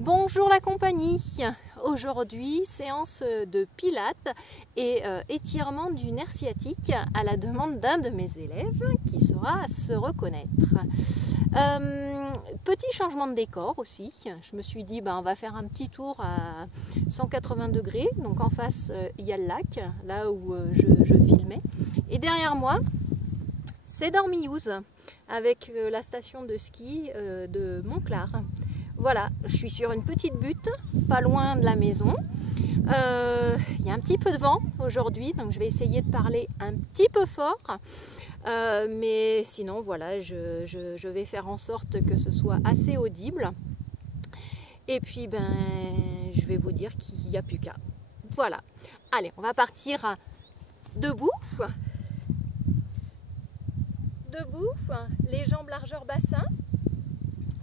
Bonjour la compagnie. Aujourd'hui, séance de pilates et étirement du nerf sciatique à la demande d'un de mes élèves qui saura se reconnaître. Petit changement de décor aussi. Je me suis dit, on va faire un petit tour à 180 degrés. Donc en face, il y a le lac, là où je filmais. Et derrière moi, c'est Dormillouse avec la station de ski de Montclar. Voilà, je suis sur une petite butte, pas loin de la maison. Il y a un petit peu de vent aujourd'hui, donc je vais essayer de parler un petit peu fort. Mais sinon, voilà, je vais faire en sorte que ce soit assez audible. Et puis, je vais vous dire qu'il n'y a plus qu'à. Voilà. Allez, on va partir debout. Debout, les jambes largeur bassin.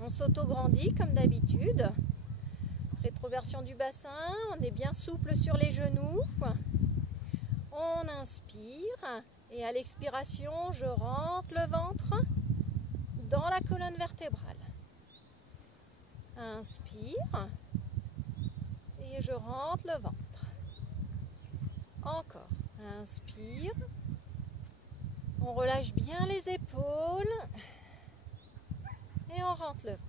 On s'auto-grandit comme d'habitude. Rétroversion du bassin, on est bien souple sur les genoux. On inspire et à l'expiration, je rentre le ventre dans la colonne vertébrale. Inspire et je rentre le ventre. Encore. Inspire. On relâche bien les épaules. Et on rentre le ventre.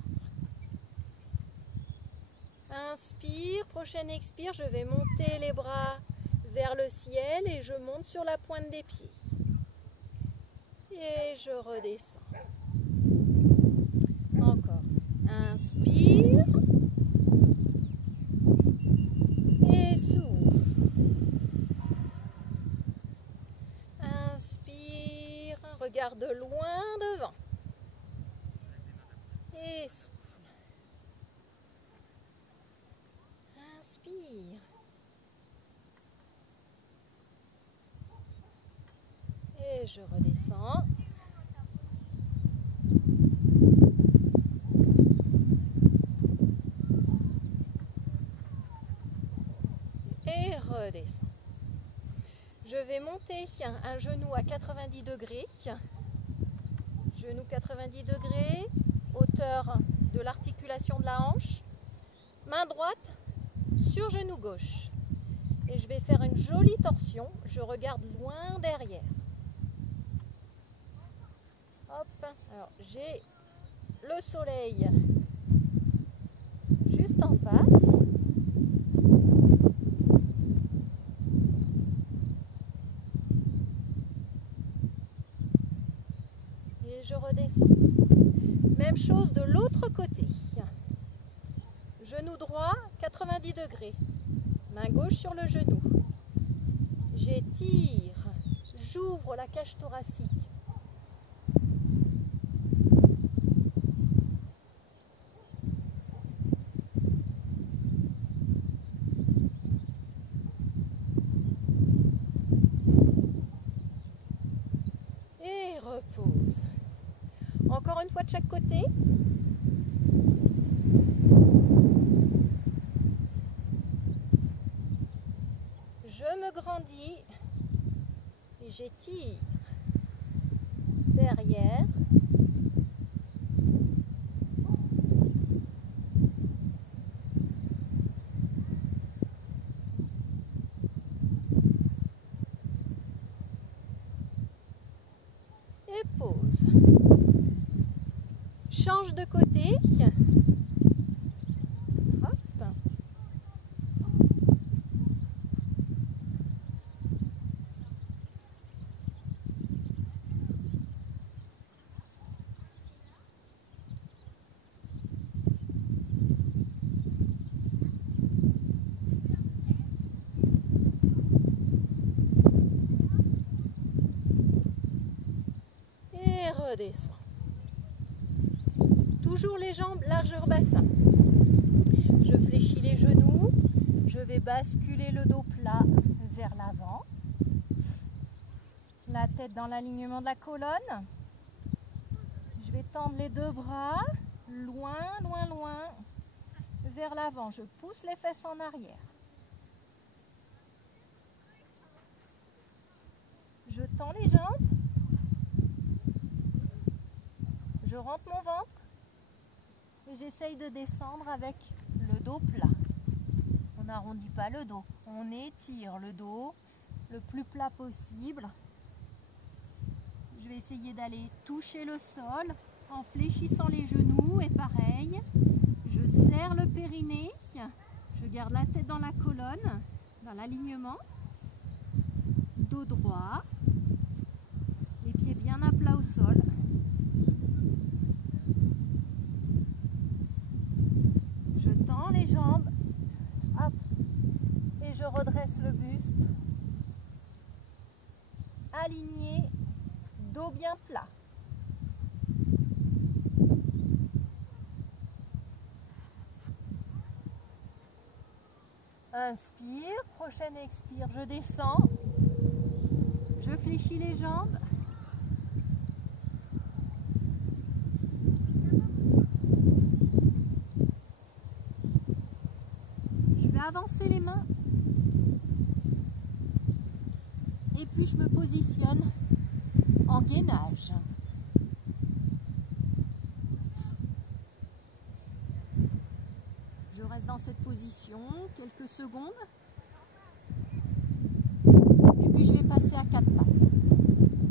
Inspire, prochaine expire, je vais monter les bras vers le ciel et je monte sur la pointe des pieds. Et je redescends. Encore. Inspire. Et souffle. Inspire, regarde loin devant. Et souffle. Inspire. Et je redescends. Et redescends. Je vais monter un genou à 90 degrés. Genou 90 degrés, hauteur de l'articulation de la hanche. Main droite sur genou gauche. Et je vais faire une jolie torsion. Je regarde loin derrière. Hop. Alors j'ai le soleil juste en face. Et je redescends. Même chose de l'autre côté. Genou droit, 90 degrés. Main gauche sur le genou. J'étire. J'ouvre la cage thoracique. Et repose. Encore une fois de chaque côté. Je me grandis et j'étire derrière. Et pause. Change de côté. Hop. Et redescends. Toujours les jambes largeur bassin. Je fléchis les genoux. Je vais basculer le dos plat vers l'avant. La tête dans l'alignement de la colonne. Je vais tendre les deux bras loin, loin, loin vers l'avant. Je pousse les fesses en arrière. Je tends les jambes. Je rentre mon ventre et j'essaye de descendre avec le dos plat. On n'arrondit pas le dos, on étire le dos le plus plat possible. Je vais essayer d'aller toucher le sol en fléchissant les genoux et pareil, je serre le périnée, je garde la tête dans la colonne, dans l'alignement, dos droit, les pieds bien à plat au sol. Je tends les jambes, hop, et je redresse le buste, aligné, dos bien plat. Inspire, prochaine expire, je descends, je fléchis les jambes. Je vais avancer les mains. Et puis je me positionne en gainage. Je reste dans cette position quelques secondes. Et puis je vais passer à 4 pattes.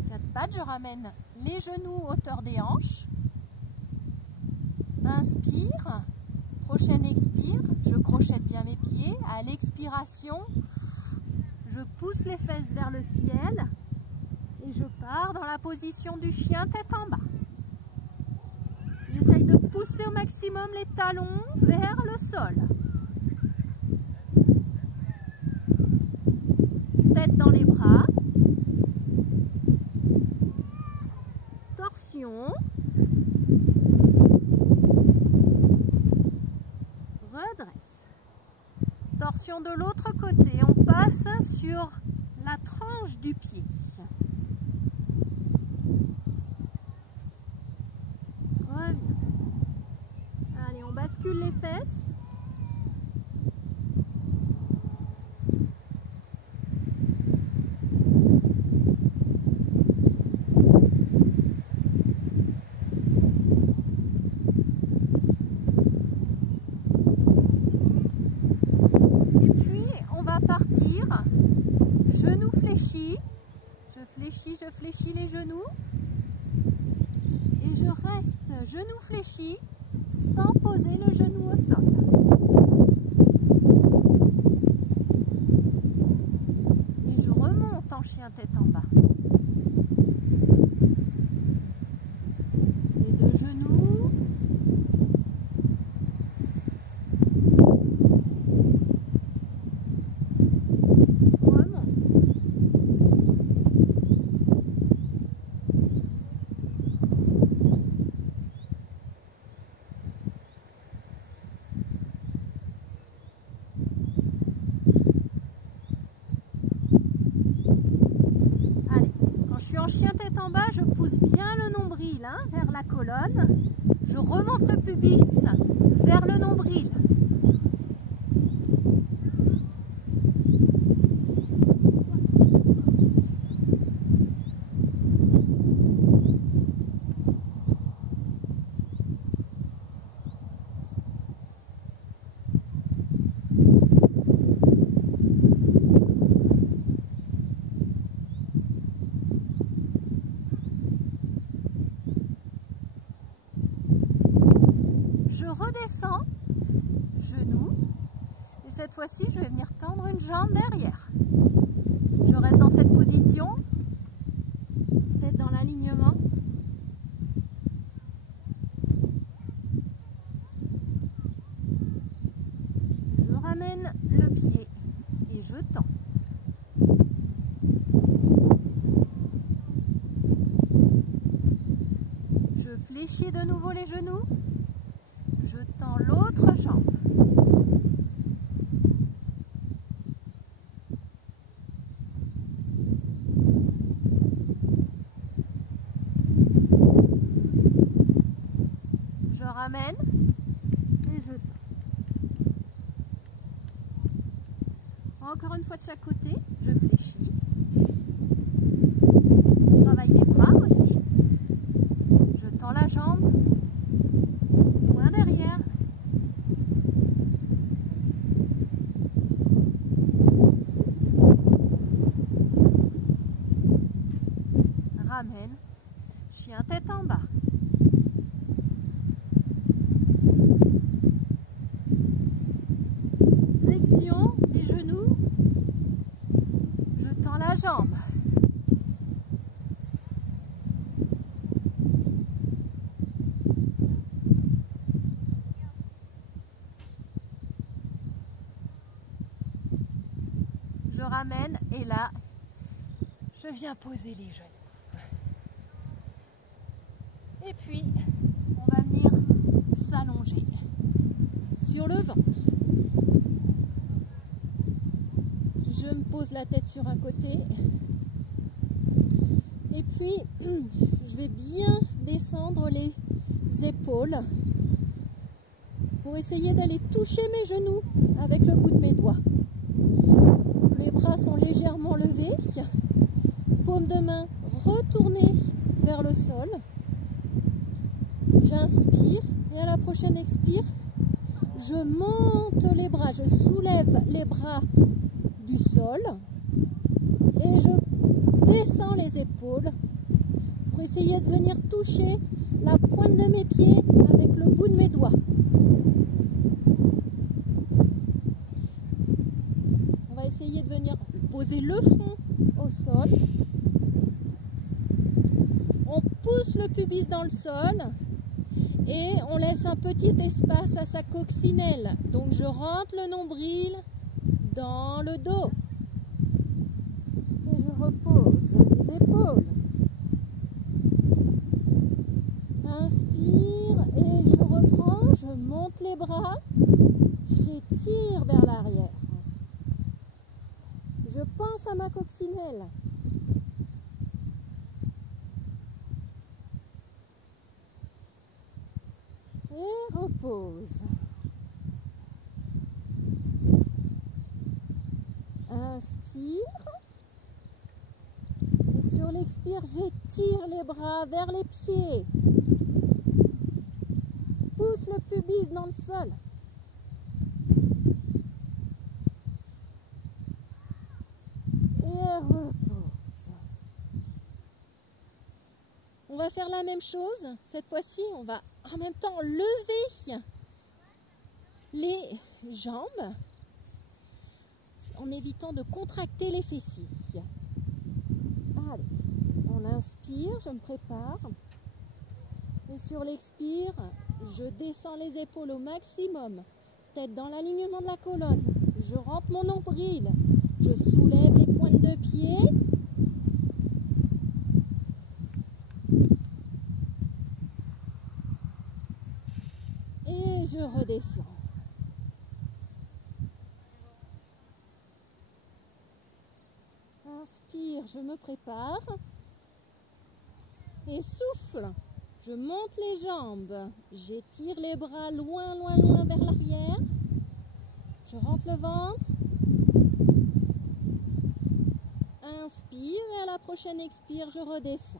4 pattes, je ramène les genoux hauteur des hanches. Inspire. Prochaine expire, je crochette bien mes pieds. À l'expiration, je pousse les fesses vers le ciel. Et je pars dans la position du chien tête en bas. J'essaye de pousser au maximum les talons vers le sol. Tête dans les bras. Torsion. Redresse. Torsion de l'autre côté. On passe sur la tranche du pied. Allez, on bascule les fesses. Et puis, on va partir. Genoux fléchis. Je fléchis les genoux. Et je reste genoux fléchis sans poser le genou au sol. Et je remonte en chien tête en bas. Les deux genoux. Remonte. Je suis en chien tête en bas, je pousse bien le nombril vers la colonne. Je remonte le pubis vers le nombril. Je redescends, genoux, et cette fois-ci je vais venir tendre une jambe derrière. Je reste dans cette position, tête dans l'alignement. Je ramène le pied et je tends. Je fléchis de nouveau les genoux. Je tends l'autre jambe. Je ramène et je tends. Encore une fois de chaque côté, je fléchis. Je travaille les bras aussi. Je tends la jambe. Derrière. chien tête en bas. Flexion des genoux. Je tends la jambe. Je ramène et là, je viens poser les genoux. Et puis, on va venir s'allonger sur le ventre. Je me pose la tête sur un côté. Et puis, je vais bien descendre les épaules pour essayer d'aller toucher mes genoux avec le bout de mes doigts. Les bras sont légèrement levés. Paume de main retournée vers le sol. J'inspire et à la prochaine expire, je monte les bras, je soulève les bras du sol et je descends les épaules pour essayer de venir toucher la pointe de mes pieds avec le bout de mes doigts. On va essayer de venir poser le front au sol. On pousse le pubis dans le sol et on laisse un petit espace à sa coccinelle. Donc je rentre le nombril dans le dos. Et je repose les épaules. Inspire et je reprends, je monte les bras, j'étire vers l'arrière. Je pense à ma coccinelle. Et repose. Inspire. Et sur l'expire, j'étire les bras vers les pieds. Pousse le pubis dans le sol. Et repose. On va faire la même chose. Cette fois-ci, on va en même temps lever les jambes en évitant de contracter les fessiers. Allez, on inspire, je me prépare. Et sur l'expire, je descends les épaules au maximum. Tête dans l'alignement de la colonne. Je rentre mon nombril. Je soulève les pointes de pied. Et je redescends. Inspire, je me prépare. Et souffle. Je monte les jambes. J'étire les bras loin, loin, loin vers l'arrière. Je rentre le ventre. Inspire et à la prochaine expire, je redescends.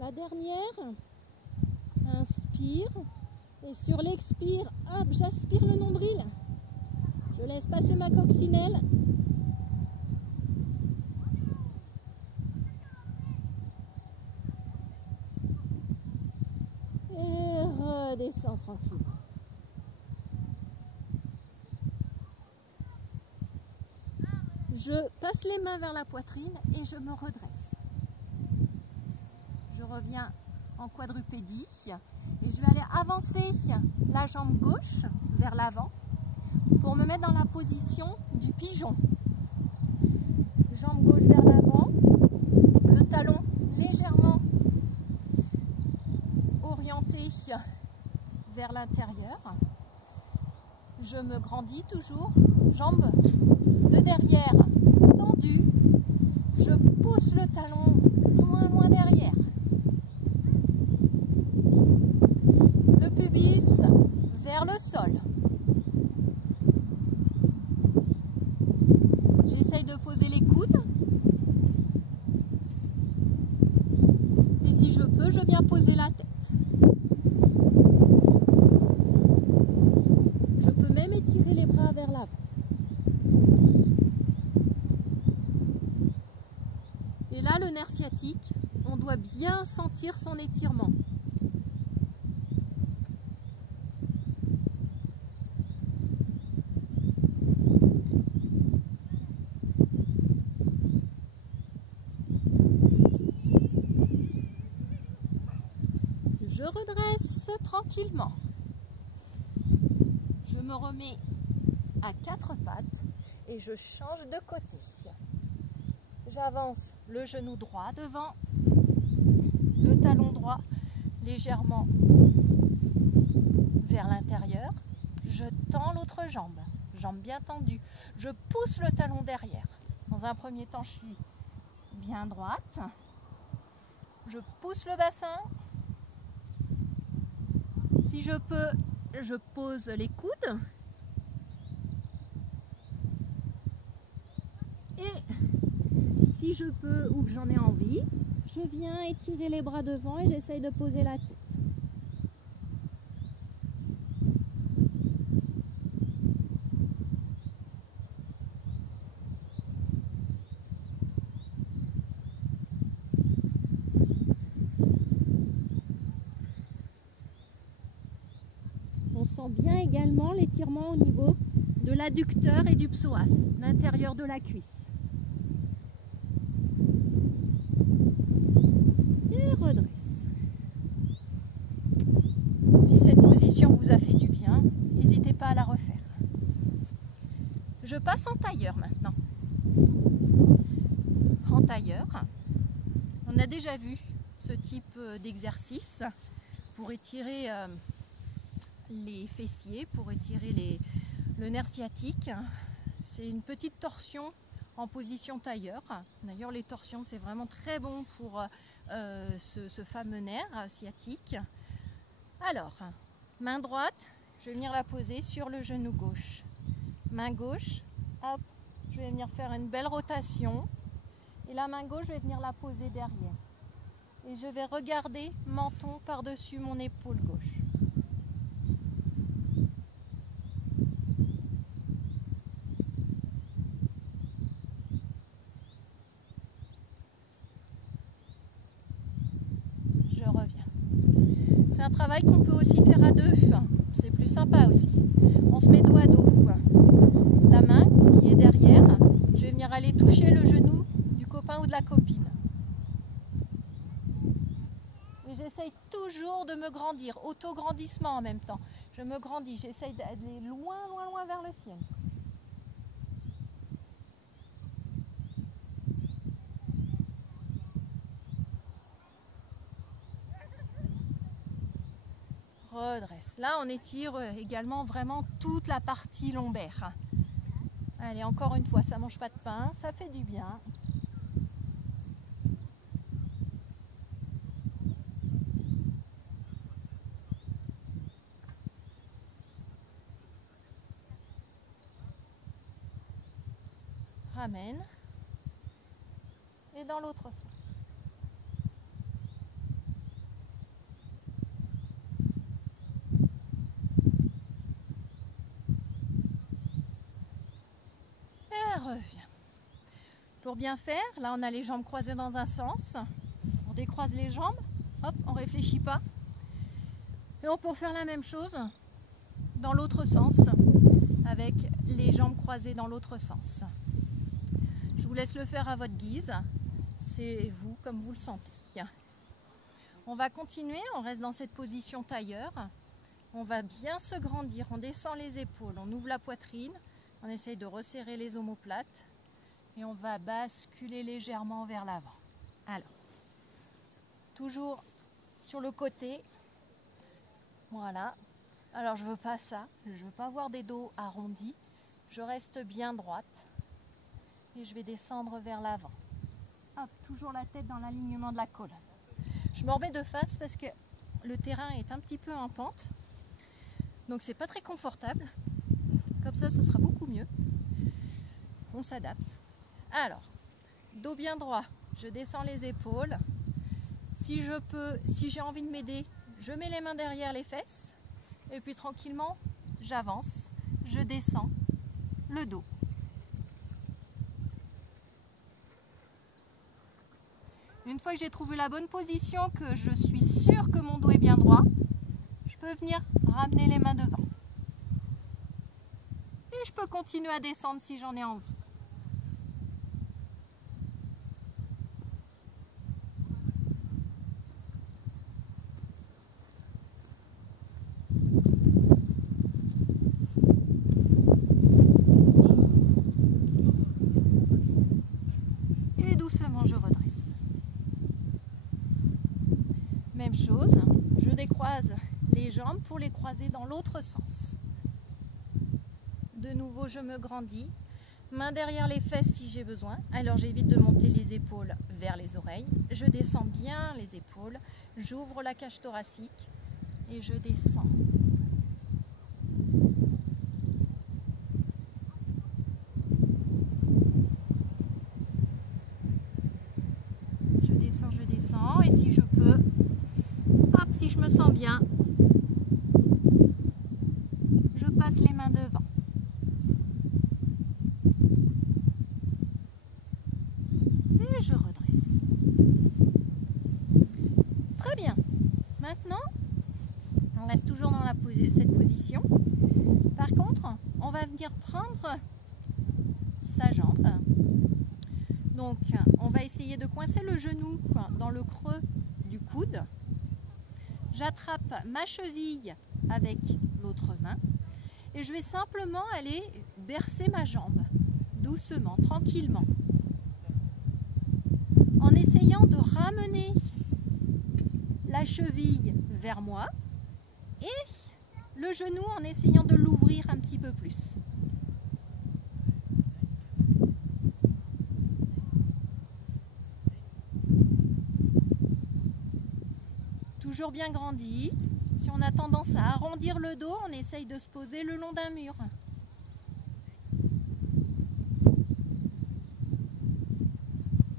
La dernière, inspire et sur l'expire, hop, j'aspire le nombril. Je laisse passer ma coccinelle. Et redescends tranquillement. Je passe les mains vers la poitrine et je me redresse. Je reviens en quadrupédie et je vais aller avancer la jambe gauche vers l'avant pour me mettre dans la position du pigeon. Jambe gauche vers l'avant, le talon légèrement orienté vers l'intérieur. Je me grandis toujours, jambes de derrière tendues. Je pousse le talon loin, loin derrière. pubis vers le sol. J'essaye de poser les coudes. Et si je peux, je viens poser la tête. Je peux même étirer les bras vers l'avant. Et là, le nerf sciatique, on doit bien sentir son étirement. Je redresse tranquillement. Je me remets à quatre pattes et je change de côté. J'avance le genou droit devant, le talon droit légèrement vers l'intérieur. Je tends l'autre jambe, jambe bien tendue. Je pousse le talon derrière. Dans un premier temps, je suis bien droite. Je pousse le bassin. Si je peux, je pose les coudes. Et si je peux ou que j'en ai envie, je viens étirer les bras devant et j'essaye de poser la tête. On sent bien également l'étirement au niveau de l'adducteur et du psoas, l'intérieur de la cuisse. Et redresse. Si cette position vous a fait du bien, n'hésitez pas à la refaire. Je passe en tailleur maintenant. En tailleur, on a déjà vu ce type d'exercice pour étirer les fessiers, pour étirer le nerf sciatique. C'est une petite torsion en position tailleur. D'ailleurs, les torsions, c'est vraiment très bon pour ce fameux nerf sciatique. Alors, main droite, je vais venir la poser sur le genou gauche. Main gauche, hop, je vais venir faire une belle rotation. Et la main gauche, je vais venir la poser derrière. Et je vais regarder menton par-dessus mon épaule gauche. C'est un travail qu'on peut aussi faire à deux, c'est plus sympa aussi. On se met dos à dos. La main qui est derrière, je vais venir aller toucher le genou du copain ou de la copine. Et j'essaye toujours de me grandir, auto-grandissement en même temps. Je me grandis, j'essaye d'aller loin, loin, loin vers le ciel. Redresse. Là, on étire également vraiment toute la partie lombaire. Allez, encore une fois, ça mange pas de pain, ça fait du bien. Ramène. Et dans l'autre sens. Revient. Pour bien faire, là on a les jambes croisées dans un sens, on décroise les jambes, hop, on ne réfléchit pas. Et on peut faire la même chose dans l'autre sens, avec les jambes croisées dans l'autre sens. Je vous laisse le faire à votre guise, c'est vous comme vous le sentez. On va continuer, on reste dans cette position tailleur, on va bien se grandir, on descend les épaules, on ouvre la poitrine. On essaye de resserrer les omoplates et on va basculer légèrement vers l'avant. Alors, toujours sur le côté. Voilà. Alors, je ne veux pas ça. Je ne veux pas avoir des dos arrondis. Je reste bien droite et je vais descendre vers l'avant. Hop, toujours la tête dans l'alignement de la colonne. Je me remets de face parce que le terrain est un petit peu en pente. Donc c'est pas très confortable. Comme ça, ce sera beaucoup mieux. On s'adapte. Alors, dos bien droit, je descends les épaules. Si je peux, si j'ai envie de m'aider, je mets les mains derrière les fesses. Et puis tranquillement, j'avance, je descends le dos. Une fois que j'ai trouvé la bonne position, que je suis sûre que mon dos est bien droit, je peux venir ramener les mains devant. Et je peux continuer à descendre si j'en ai envie. Et doucement, je redresse. Même chose, je décroise les jambes pour les croiser dans l'autre sens. De nouveau, je me grandis. Main derrière les fesses si j'ai besoin. Alors j'évite de monter les épaules vers les oreilles. Je descends bien les épaules. J'ouvre la cage thoracique et je descends. Je descends et si je peux, hop, si je me sens bien, je passe les mains devant. Et je redresse. Très bien. Maintenant, on reste toujours dans cette position. Par contre, on va venir prendre sa jambe. Donc, on va essayer de coincer le genou dans le creux du coude. J'attrape ma cheville avec l'autre main et je vais simplement aller bercer ma jambe, doucement, tranquillement, en essayant de ramener la cheville vers moi et le genou en essayant de l'ouvrir un petit peu plus. Toujours bien grandi. Si on a tendance à arrondir le dos, on essaye de se poser le long d'un mur.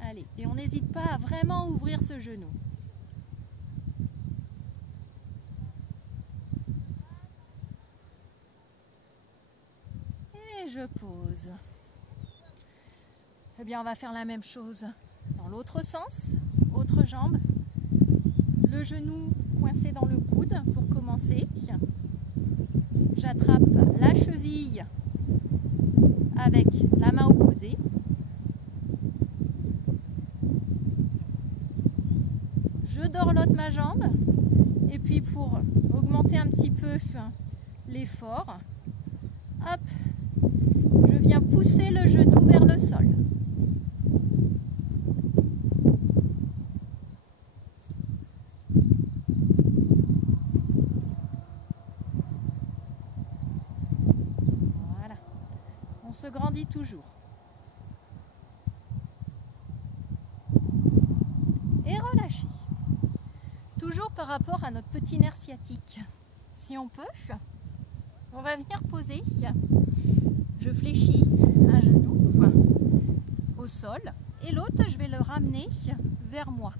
Allez, et on n'hésite pas à vraiment ouvrir ce genou. Et je pose. Eh bien, on va faire la même chose dans l'autre sens. Autre jambe. Le genou coincé dans le coude pour commencer. J'attrape la cheville avec la main opposée. Je dorlote ma jambe et puis pour augmenter un petit peu l'effort, hop, je viens pousser le genou vers le sol. Voilà, on se grandit toujours. Et relâcher. Toujours par rapport à notre petit nerf sciatique. Si on peut, on va venir poser. Je fléchis un genou au sol et l'autre, je vais le ramener vers moi.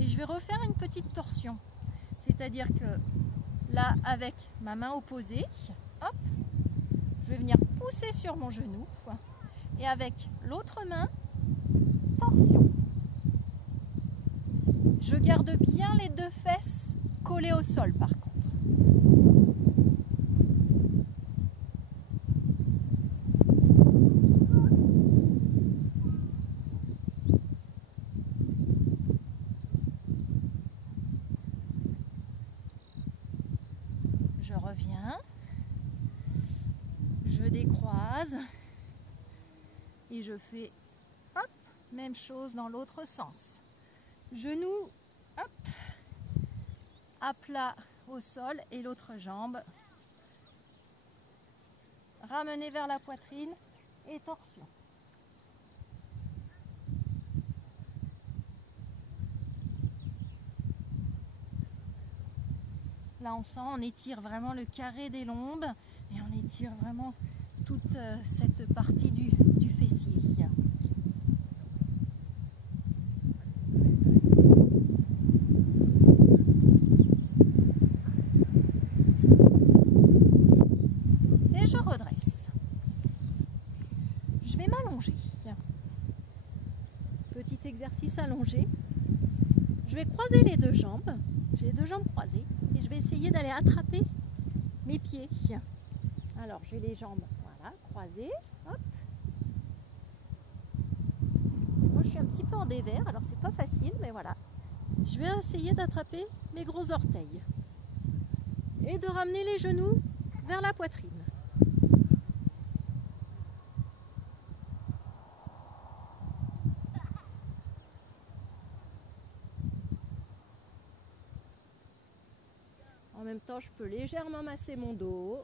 Et je vais refaire une petite torsion. C'est-à-dire que là, avec ma main opposée, hop, je vais venir pousser sur mon genou et avec l'autre main, torsion. Je garde bien les deux fesses collées au sol par contre. Je reviens, je décroise et je fais hop, même chose dans l'autre sens. Genou, hop, à plat au sol et l'autre jambe ramenée vers la poitrine et torsion. Là on sent, on étire vraiment le carré des lombes et on étire vraiment toute cette partie du fessier. Et je redresse. Je vais m'allonger. Petit exercice allongé. Je vais croiser les deux jambes. J'ai les deux jambes croisées et je vais essayer d'aller attraper mes pieds. Alors j'ai les jambes voilà, croisées. Hop. Moi je suis un petit peu en dévers, alors c'est pas facile, mais voilà. Je vais essayer d'attraper mes gros orteils et de ramener les genoux vers la poitrine. En même temps, je peux légèrement masser mon dos.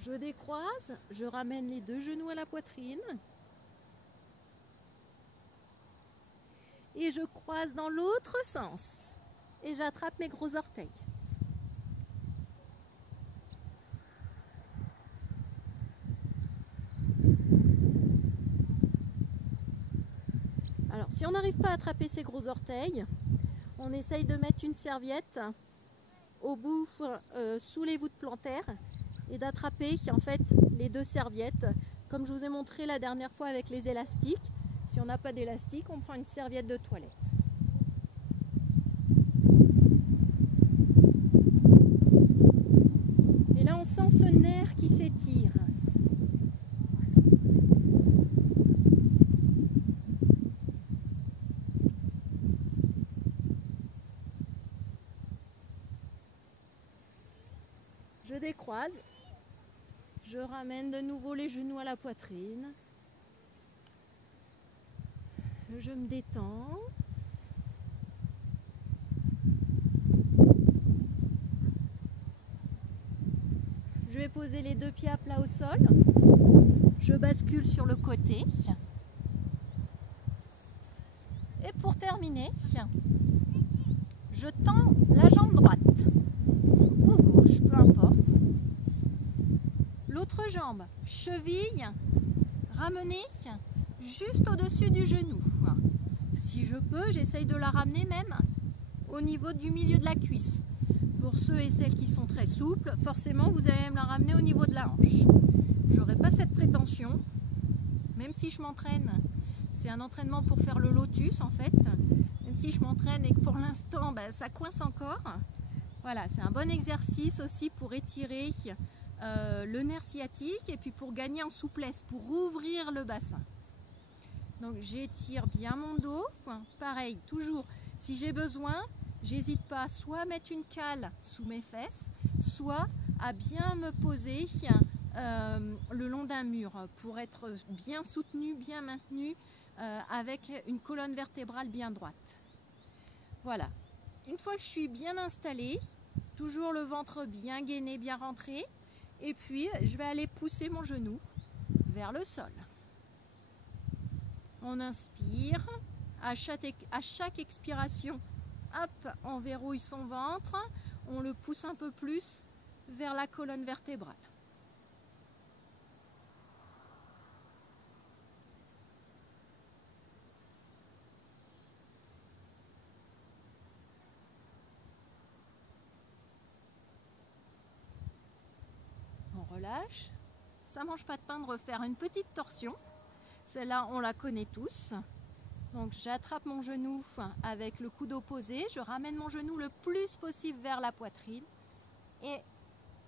Je décroise, je ramène les deux genoux à la poitrine. Et je croise dans l'autre sens. Et j'attrape mes gros orteils. Alors, si on n'arrive pas à attraper ces gros orteils, on essaye de mettre une serviette au bout, sous les voûtes plantaires et d'attraper en fait les deux serviettes, comme je vous ai montré la dernière fois avec les élastiques. Si on n'a pas d'élastique, on prend une serviette de toilette. Et là, on sent ce nerf qui s'étire. Je décroise, je ramène de nouveau les genoux à la poitrine, je me détends, je vais poser les deux pieds à plat au sol, je bascule sur le côté et pour terminer, je tends la jambe droite ou gauche, peu importe. L'autre jambe, cheville, ramenée juste au-dessus du genou. Si je peux, j'essaye de la ramener même au niveau du milieu de la cuisse. Pour ceux et celles qui sont très souples, forcément vous allez me la ramener au niveau de la hanche. J'aurai pas cette prétention, même si je m'entraîne. C'est un entraînement pour faire le lotus en fait. Même si je m'entraîne et que pour l'instant ça coince encore. Voilà, c'est un bon exercice aussi pour étirer le nerf sciatique et puis pour gagner en souplesse, pour ouvrir le bassin. Donc j'étire bien mon dos. Pareil, toujours, si j'ai besoin, j'hésite pas soit à mettre une cale sous mes fesses, soit à bien me poser le long d'un mur pour être bien soutenu, bien maintenu avec une colonne vertébrale bien droite. Voilà. Une fois que je suis bien installée, toujours le ventre bien gainé, bien rentré, et puis je vais aller pousser mon genou vers le sol. On inspire, à chaque expiration, hop, on verrouille son ventre, on le pousse un peu plus vers la colonne vertébrale. Relâche, ça mange pas de pain de refaire une petite torsion, celle-là on la connaît tous. Donc j'attrape mon genou avec le coude opposé, je ramène mon genou le plus possible vers la poitrine et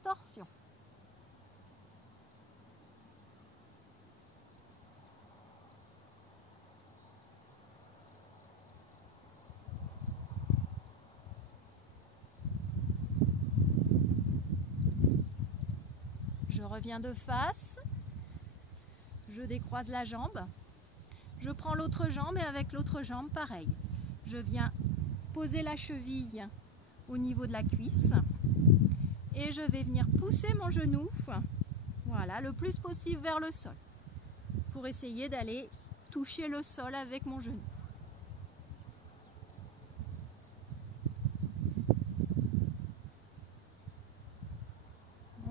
torsion. Je reviens de face, je décroise la jambe, je prends l'autre jambe et avec l'autre jambe pareil. Je viens poser la cheville au niveau de la cuisse et je vais venir pousser mon genou Voilà, le plus possible vers le sol, pour essayer d'aller toucher le sol avec mon genou.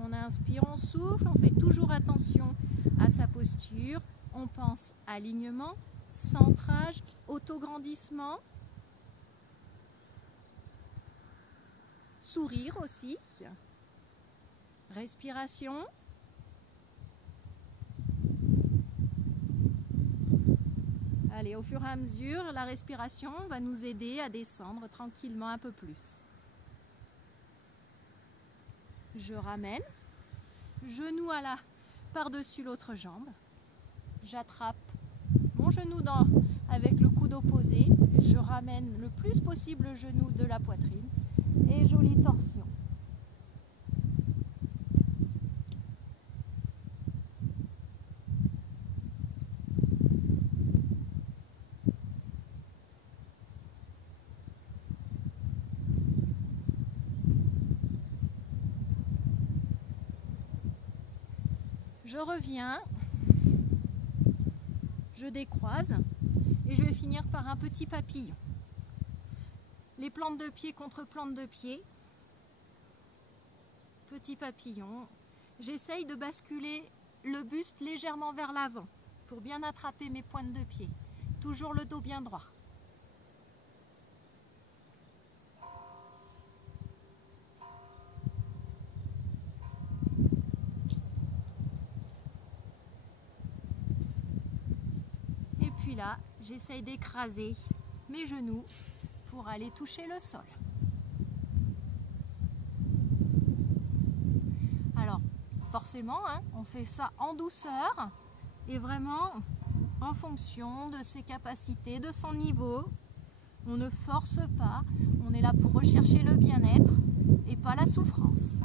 On inspire, on souffle, on fait toujours attention à sa posture. On pense alignement, centrage, autograndissement, sourire aussi, respiration. Allez, au fur et à mesure, la respiration va nous aider à descendre tranquillement un peu plus. Je ramène, genou à la par-dessus l'autre jambe. J'attrape mon genou avec le coude opposé. Je ramène le plus possible le genou de la poitrine et jolie torsion. Je reviens, je décroise et je vais finir par un petit papillon. Les plantes de pied contre plantes de pied. Petit papillon. J'essaye de basculer le buste légèrement vers l'avant pour bien attraper mes pointes de pied. Toujours le dos bien droit. Et puis là, j'essaye d'écraser mes genoux pour aller toucher le sol. Alors, forcément, on fait ça en douceur et vraiment en fonction de ses capacités, de son niveau. On ne force pas, on est là pour rechercher le bien-être et pas la souffrance.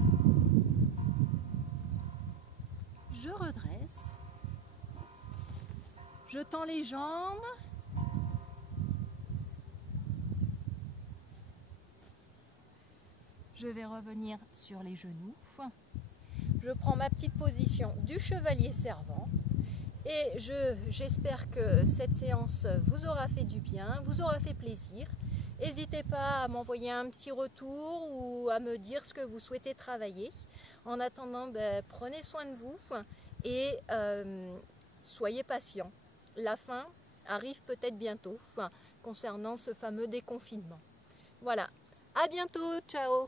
Je redresse, je tends les jambes. Je vais revenir sur les genoux. Je prends ma petite position du chevalier servant et j'espère que cette séance vous aura fait du bien, vous aura fait plaisir. N'hésitez pas à m'envoyer un petit retour ou à me dire ce que vous souhaitez travailler. En attendant, prenez soin de vous et soyez patient. La fin arrive peut-être bientôt concernant ce fameux déconfinement. Voilà. À bientôt, ciao!